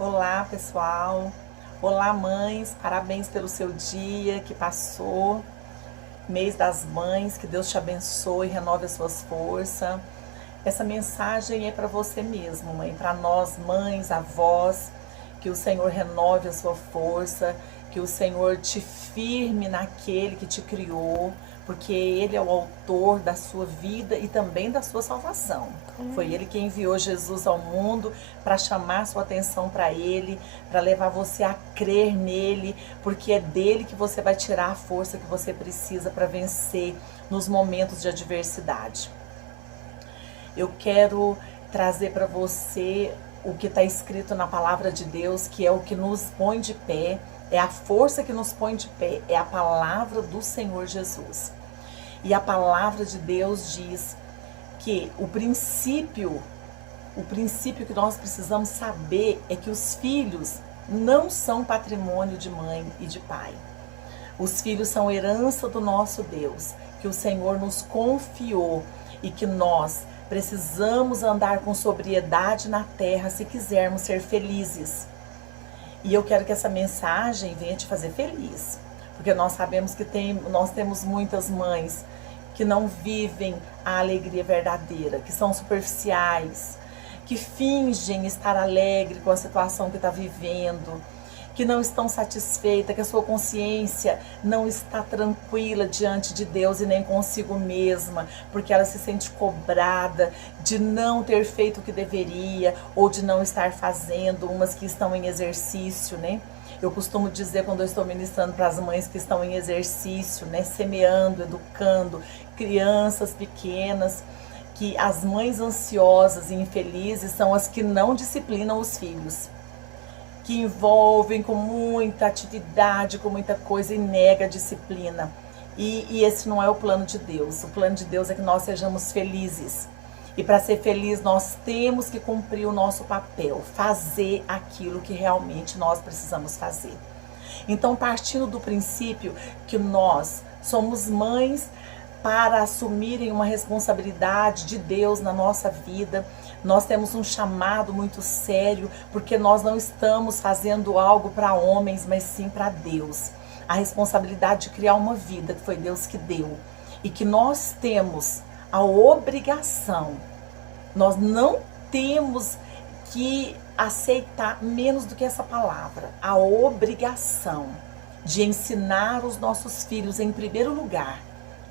Olá, pessoal. Olá, mães. Parabéns pelo seu dia que passou. Mês das Mães. Que Deus te abençoe e renove as suas forças. Essa mensagem é para você mesmo, mãe. Para nós, mães, avós. Que o Senhor renove a sua força. Que o Senhor te firme naquele que te criou. Porque Ele é o autor da sua vida e também da sua salvação. Foi Ele que enviou Jesus ao mundo para chamar sua atenção para Ele, para levar você a crer nele, porque é dele que você vai tirar a força que você precisa para vencer nos momentos de adversidade. Eu quero trazer para você o que está escrito na palavra de Deus, que é o que nos põe de pé, é a força que nos põe de pé, é a palavra do Senhor Jesus. E a palavra de Deus diz que o princípio que nós precisamos saber é que os filhos não são patrimônio de mãe e de pai. Os filhos são herança do nosso Deus, que o Senhor nos confiou e que nós precisamos andar com sobriedade na terra se quisermos ser felizes. E eu quero que essa mensagem venha te fazer feliz. Porque nós sabemos que nós temos muitas mães que não vivem a alegria verdadeira, que são superficiais, que fingem estar alegre com a situação que está vivendo, que não estão satisfeitas, que a sua consciência não está tranquila diante de Deus e nem consigo mesma, porque ela se sente cobrada de não ter feito o que deveria ou de não estar fazendo, umas que estão em exercício, né? Eu costumo dizer quando eu estou ministrando para as mães que estão em exercício, né, semeando, educando crianças pequenas, que as mães ansiosas e infelizes são as que não disciplinam os filhos, que envolvem com muita atividade, com muita coisa e nega a disciplina. E esse não é o plano de Deus. O plano de Deus é que nós sejamos felizes. E para ser feliz, nós temos que cumprir o nosso papel, fazer aquilo que realmente nós precisamos fazer. Então, partindo do princípio que nós somos mães para assumirem uma responsabilidade de Deus na nossa vida, nós temos um chamado muito sério, porque nós não estamos fazendo algo para homens, mas sim para Deus. A responsabilidade de criar uma vida que foi Deus que deu e que nós temos a obrigação, nós não temos que aceitar menos do que essa palavra, a obrigação de ensinar os nossos filhos, em primeiro lugar,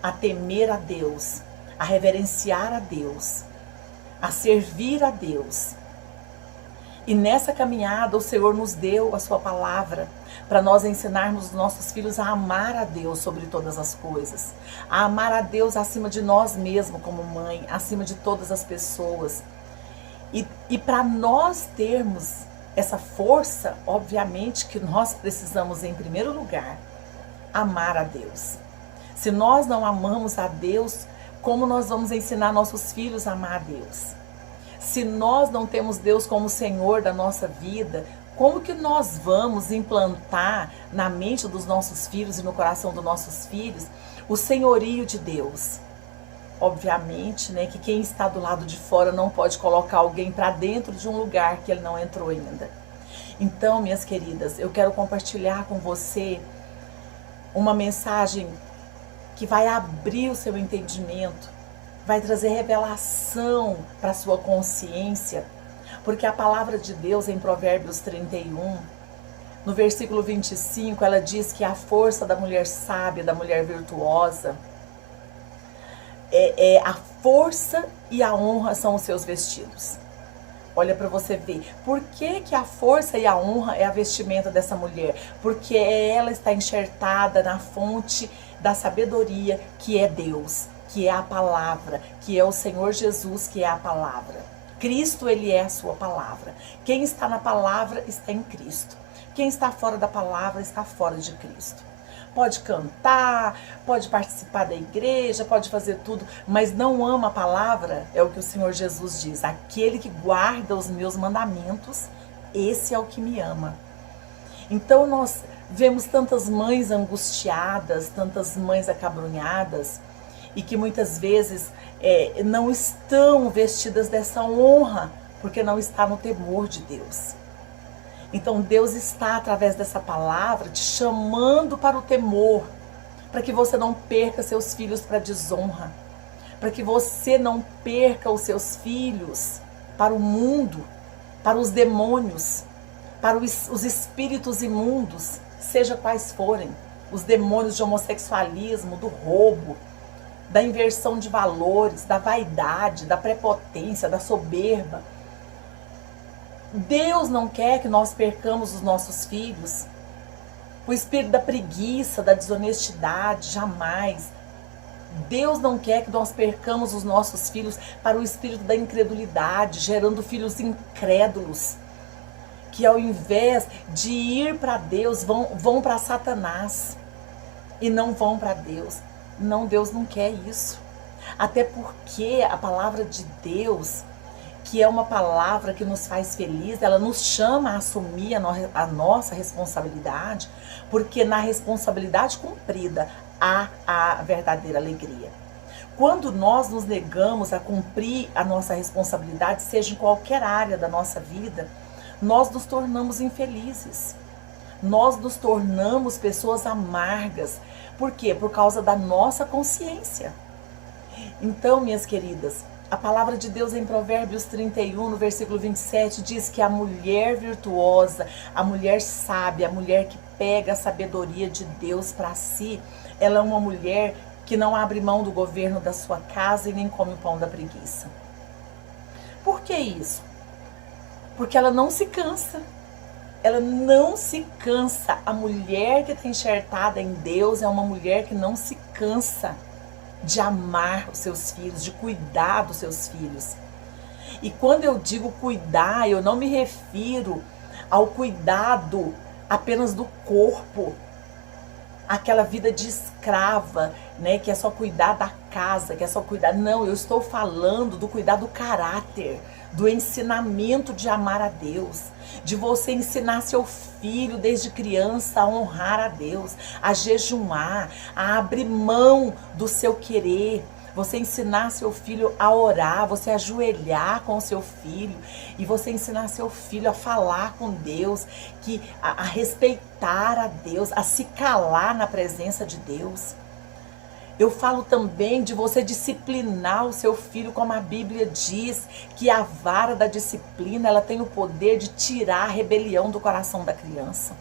a temer a Deus, a reverenciar a Deus, a servir a Deus. E nessa caminhada o Senhor nos deu a sua palavra para nós ensinarmos os nossos filhos a amar a Deus sobre todas as coisas, a amar a Deus acima de nós mesmos como mãe, acima de todas as pessoas. E para nós termos essa força, obviamente que nós precisamos, em primeiro lugar, amar a Deus. Se nós não amamos a Deus, como nós vamos ensinar nossos filhos a amar a Deus? Se nós não temos Deus como Senhor da nossa vida, como que nós vamos implantar na mente dos nossos filhos e no coração dos nossos filhos o senhorio de Deus? Obviamente, né, que quem está do lado de fora não pode colocar alguém para dentro de um lugar que ele não entrou ainda. Então, minhas queridas, eu quero compartilhar com você uma mensagem que vai abrir o seu entendimento, vai trazer revelação para a sua consciência, porque a palavra de Deus em Provérbios 31, no versículo 25, ela diz que a força da mulher sábia, da mulher virtuosa, a força e a honra são os seus vestidos. Olha para você ver, por que a força e a honra é a vestimenta dessa mulher? Porque ela está enxertada na fonte da sabedoria, que é Deus, que é a palavra, que é o Senhor Jesus, que é a palavra. Cristo, ele é a sua palavra. Quem está na palavra está em Cristo. Quem está fora da palavra está fora de Cristo. Pode cantar, pode participar da igreja, pode fazer tudo, mas não ama a palavra, é o que o Senhor Jesus diz. Aquele que guarda os meus mandamentos, esse é o que me ama. Então nós vemos tantas mães angustiadas, tantas mães acabrunhadas, e que muitas vezes não estão vestidas dessa honra, porque não está no temor de Deus. Então Deus está, através dessa palavra, te chamando para o temor, para que você não perca seus filhos para a desonra, para que você não perca os seus filhos para o mundo, para os demônios, para os espíritos imundos, seja quais forem, os demônios de homossexualismo, do roubo, da inversão de valores, da vaidade, da prepotência, da soberba. Deus não quer que nós percamos os nossos filhos. O espírito da preguiça, da desonestidade, jamais. Deus não quer que nós percamos os nossos filhos para o espírito da incredulidade, gerando filhos incrédulos, que ao invés de ir para Deus, vão para Satanás e não vão para Deus. Não, Deus não quer isso. Até porque a palavra de Deus, que é uma palavra que nos faz feliz, ela nos chama a assumir a nossa responsabilidade, porque na responsabilidade cumprida há a verdadeira alegria. Quando nós nos negamos a cumprir a nossa responsabilidade, seja em qualquer área da nossa vida, nós nos tornamos infelizes. Nós nos tornamos pessoas amargas. Por quê? Por causa da nossa consciência. Então, minhas queridas, a palavra de Deus em Provérbios 31, no versículo 27, diz que a mulher virtuosa, a mulher sábia, a mulher que pega a sabedoria de Deus para si, ela é uma mulher que não abre mão do governo da sua casa e nem come o pão da preguiça. Por que isso? Porque ela não se cansa. Ela não se cansa. A mulher que está enxertada em Deus é uma mulher que não se cansa de amar os seus filhos, de cuidar dos seus filhos. E quando eu digo cuidar, eu não me refiro ao cuidado apenas do corpo, aquela vida de escrava, né, que é só cuidar da casa, que é só cuidar. Não, eu estou falando do cuidar do caráter, do ensinamento de amar a Deus, de você ensinar seu filho desde criança a honrar a Deus, a jejuar, a abrir mão do seu querer, você ensinar seu filho a orar, você ajoelhar com o seu filho e você ensinar seu filho a falar com Deus, a respeitar a Deus, a se calar na presença de Deus. Eu falo também de você disciplinar o seu filho, como a Bíblia diz, que a vara da disciplina, ela tem o poder de tirar a rebelião do coração da criança.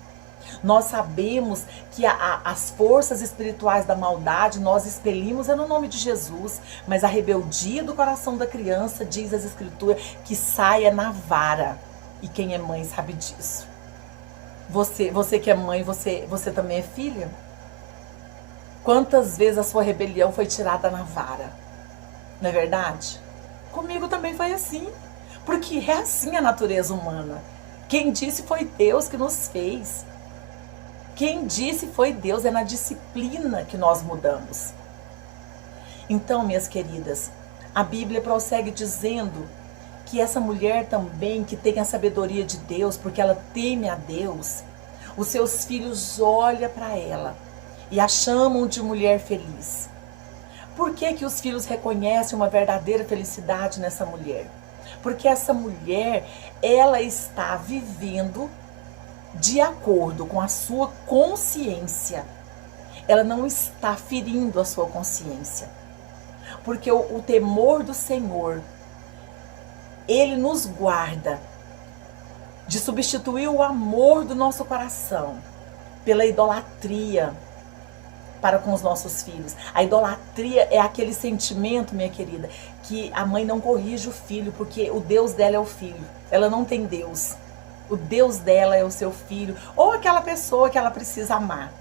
Nós sabemos que as forças espirituais da maldade nós expelimos no nome de Jesus, mas a rebeldia do coração da criança, diz as Escrituras, que saia na vara. E quem é mãe sabe disso. Você que é mãe, você também é filha? Quantas vezes a sua rebelião foi tirada na vara? Não é verdade? Comigo também foi assim. Porque é assim a natureza humana. Quem disse foi Deus que nos fez. Quem disse foi Deus, é na disciplina que nós mudamos. Então, minhas queridas, a Bíblia prossegue dizendo que essa mulher também, que tem a sabedoria de Deus, porque ela teme a Deus, os seus filhos olham para ela e a chamam de mulher feliz. Por que que os filhos reconhecem uma verdadeira felicidade nessa mulher? Porque essa mulher, ela está vivendo de acordo com a sua consciência. Ela não está ferindo a sua consciência. Porque o temor do Senhor, ele nos guarda de substituir o amor do nosso coração pela idolatria para com os nossos filhos. A idolatria é aquele sentimento, minha querida, que a mãe não corrige o filho, porque o Deus dela é o filho. Ela não tem Deus. O Deus dela é o seu filho, ou aquela pessoa que ela precisa amar.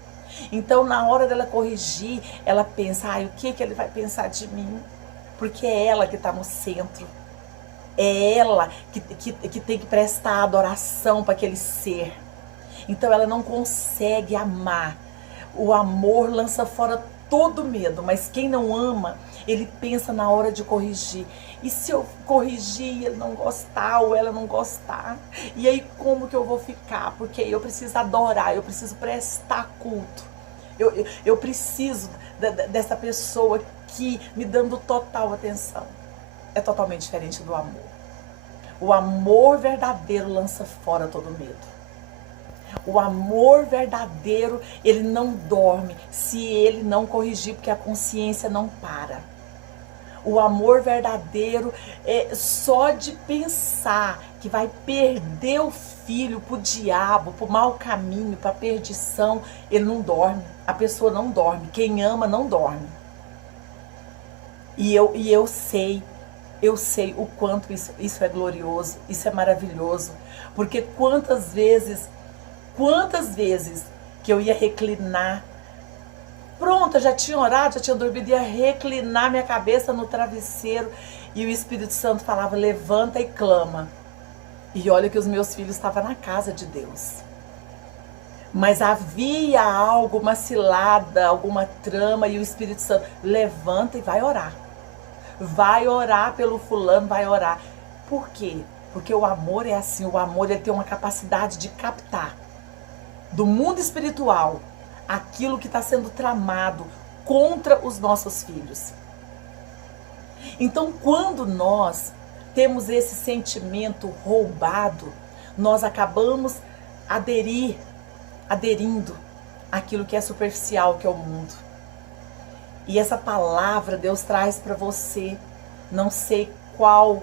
Então, na hora dela corrigir, ela pensa, o que ele vai pensar de mim? Porque é ela que está no centro. É ela que tem que prestar adoração para aquele ser. Então, ela não consegue amar. O amor lança fora todo medo, mas quem não ama, ele pensa na hora de corrigir. E se eu corrigir e ele não gostar ou ela não gostar? E aí como que eu vou ficar? Porque eu preciso adorar, eu preciso prestar culto. Eu preciso dessa pessoa que me dando total atenção. É totalmente diferente do amor. O amor verdadeiro lança fora todo medo. O amor verdadeiro, ele não dorme se ele não corrigir, porque a consciência não para. O amor verdadeiro, só de pensar que vai perder o filho pro diabo, pro mau caminho, pra perdição, ele não dorme. A pessoa não dorme. Quem ama não dorme. E eu sei o quanto isso é glorioso, isso é maravilhoso. Porque quantas vezes que eu ia reclinar, pronto, eu já tinha orado, já tinha dormido, ia reclinar minha cabeça no travesseiro e o Espírito Santo falava, levanta e clama. E olha que os meus filhos estavam na casa de Deus. Mas havia algo, uma cilada, alguma trama, e o Espírito Santo, levanta e vai orar. Vai orar pelo fulano, vai orar. Por quê? Porque o amor é assim, o amor ele tem uma capacidade de captar do mundo espiritual aquilo que está sendo tramado contra os nossos filhos. Então, quando nós temos esse sentimento roubado, nós acabamos aderindo àquilo que é superficial, que é o mundo. E essa palavra Deus traz para você. Não sei qual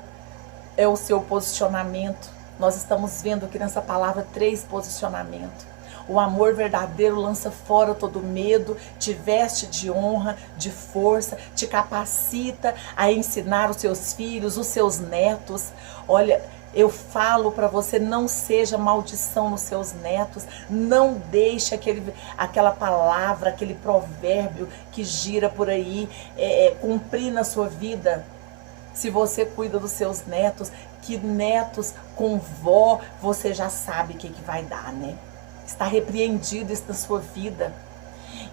é o seu posicionamento. Nós estamos vendo aqui nessa palavra 3 posicionamentos. O amor verdadeiro lança fora todo medo, te veste de honra, de força, te capacita a ensinar os seus filhos, os seus netos. Olha, eu falo para você, não seja maldição nos seus netos, não deixe aquela palavra, aquele provérbio que gira por aí, cumprir na sua vida. Se você cuida dos seus netos, que netos com vó, você já sabe o que vai dar, né? Está repreendido isso na sua vida.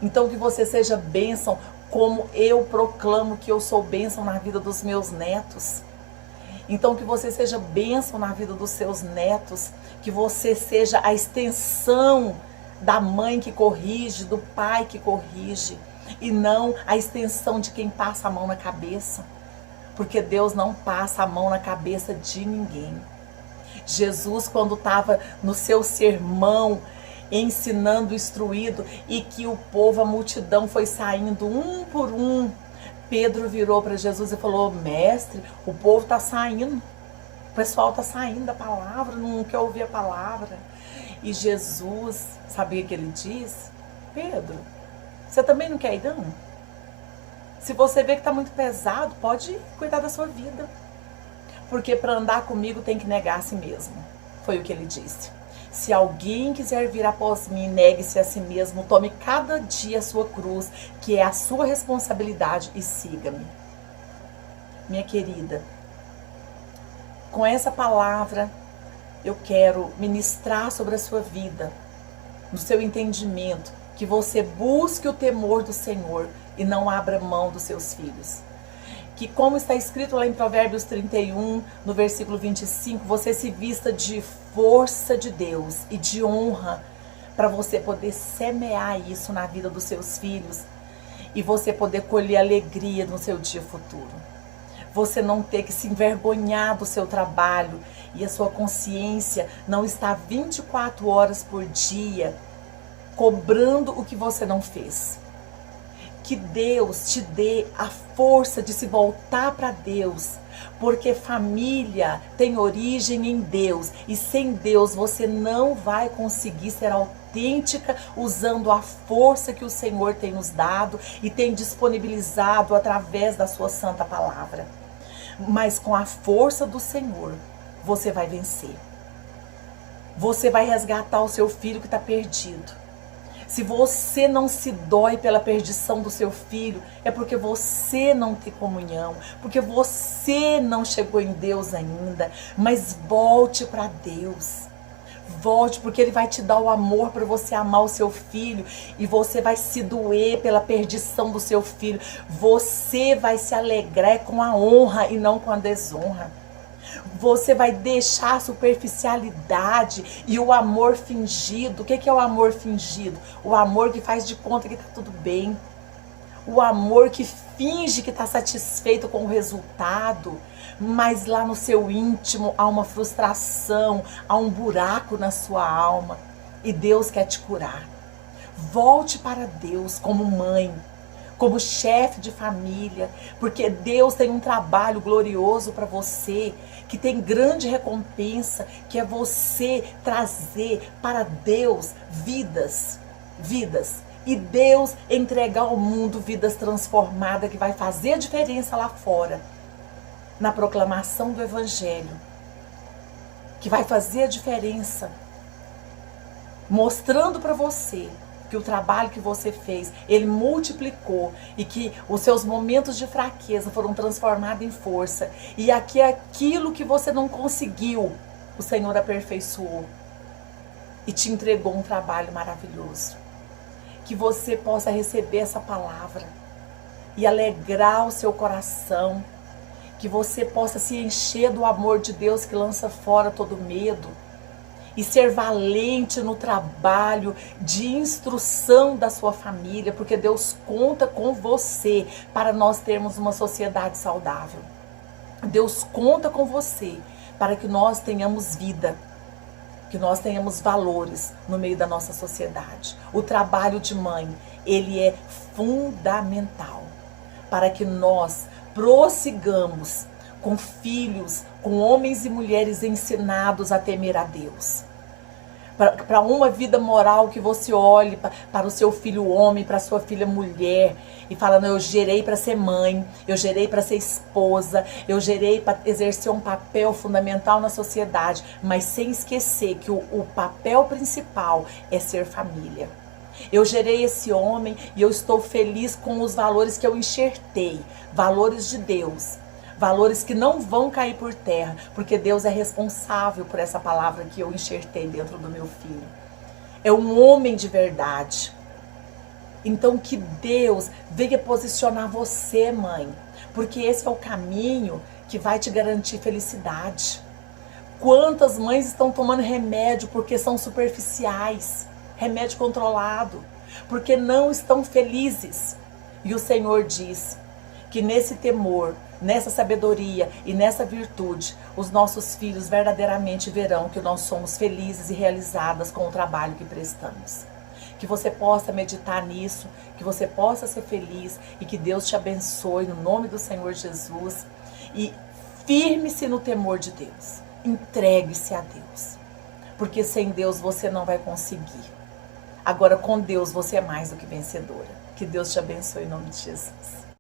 Então que você seja bênção, como eu proclamo que eu sou bênção na vida dos meus netos. Então que você seja bênção na vida dos seus netos, que você seja a extensão da mãe que corrige, do pai que corrige, e não a extensão de quem passa a mão na cabeça. Porque Deus não passa a mão na cabeça de ninguém. Jesus, quando estava no seu sermão, ensinando, instruído, e que o povo, a multidão foi saindo um por um, Pedro virou para Jesus e falou, mestre, o povo está saindo, o pessoal está saindo da palavra, não quer ouvir a palavra. E Jesus, sabia o que ele disse? Pedro, você também não quer ir não? Se você vê que está muito pesado, pode cuidar da sua vida. Porque para andar comigo tem que negar a si mesmo. Foi o que ele disse. Se alguém quiser vir após mim, negue-se a si mesmo, tome cada dia a sua cruz, que é a sua responsabilidade, e siga-me. Minha querida, com essa palavra eu quero ministrar sobre a sua vida, no seu entendimento, que você busque o temor do Senhor e não abra mão dos seus filhos. Que, como está escrito lá em Provérbios 31, no versículo 25, você se vista de força de Deus e de honra, para você poder semear isso na vida dos seus filhos e você poder colher alegria no seu dia futuro. Você não ter que se envergonhar do seu trabalho e a sua consciência não estar 24 horas por dia cobrando o que você não fez. Que Deus te dê a força de se voltar para Deus, porque família tem origem em Deus, e sem Deus você não vai conseguir ser autêntica usando a força que o Senhor tem nos dado e tem disponibilizado através da sua santa palavra. Mas com a força do Senhor você vai vencer. Você vai resgatar o seu filho que está perdido. Se você não se dói pela perdição do seu filho, é porque você não tem comunhão, porque você não chegou em Deus ainda. Mas volte para Deus. Volte, porque Ele vai te dar o amor para você amar o seu filho. E você vai se doer pela perdição do seu filho. Você vai se alegrar com a honra e não com a desonra. Você vai deixar a superficialidade e o amor fingido. O que é o amor fingido? O amor que faz de conta que está tudo bem. O amor que finge que está satisfeito com o resultado, mas lá no seu íntimo há uma frustração, há um buraco na sua alma. e Deus quer te curar. Volte para Deus como mãe, como chefe de família, porque Deus tem um trabalho glorioso para você, que tem grande recompensa, que é você trazer para Deus vidas, e Deus entregar ao mundo vidas transformadas, que vai fazer a diferença lá fora, na proclamação do Evangelho, que vai fazer a diferença, mostrando para você que o trabalho que você fez, ele multiplicou e que os seus momentos de fraqueza foram transformados em força. E aquilo que você não conseguiu, o Senhor aperfeiçoou e te entregou um trabalho maravilhoso. Que você possa receber essa palavra e alegrar o seu coração. Que você possa se encher do amor de Deus que lança fora todo medo. E ser valente no trabalho de instrução da sua família, porque Deus conta com você para nós termos uma sociedade saudável. Deus conta com você para que nós tenhamos vida, que nós tenhamos valores no meio da nossa sociedade. O trabalho de mãe, ele é fundamental para que nós prossigamos com filhos, com homens e mulheres ensinados a temer a Deus. Para uma vida moral que você olhe para o seu filho homem, para a sua filha mulher, e fala, não, eu gerei para ser mãe, eu gerei para ser esposa, eu gerei para exercer um papel fundamental na sociedade, mas sem esquecer que o papel principal é ser família. Eu gerei esse homem e eu estou feliz com os valores que eu enxertei, valores de Deus. Valores que não vão cair por terra, porque Deus é responsável por essa palavra que eu enxertei dentro do meu filho. É um homem de verdade. Então que Deus venha posicionar você, mãe, porque esse é o caminho que vai te garantir felicidade. Quantas mães estão tomando remédio porque são superficiais, remédio controlado, porque não estão felizes. E o Senhor diz que nesse temor, nessa sabedoria e nessa virtude, os nossos filhos verdadeiramente verão que nós somos felizes e realizadas com o trabalho que prestamos. Que você possa meditar nisso, que você possa ser feliz e que Deus te abençoe no nome do Senhor Jesus. E firme-se no temor de Deus. Entregue-se a Deus. Porque sem Deus você não vai conseguir. Agora com Deus você é mais do que vencedora. Que Deus te abençoe em nome de Jesus.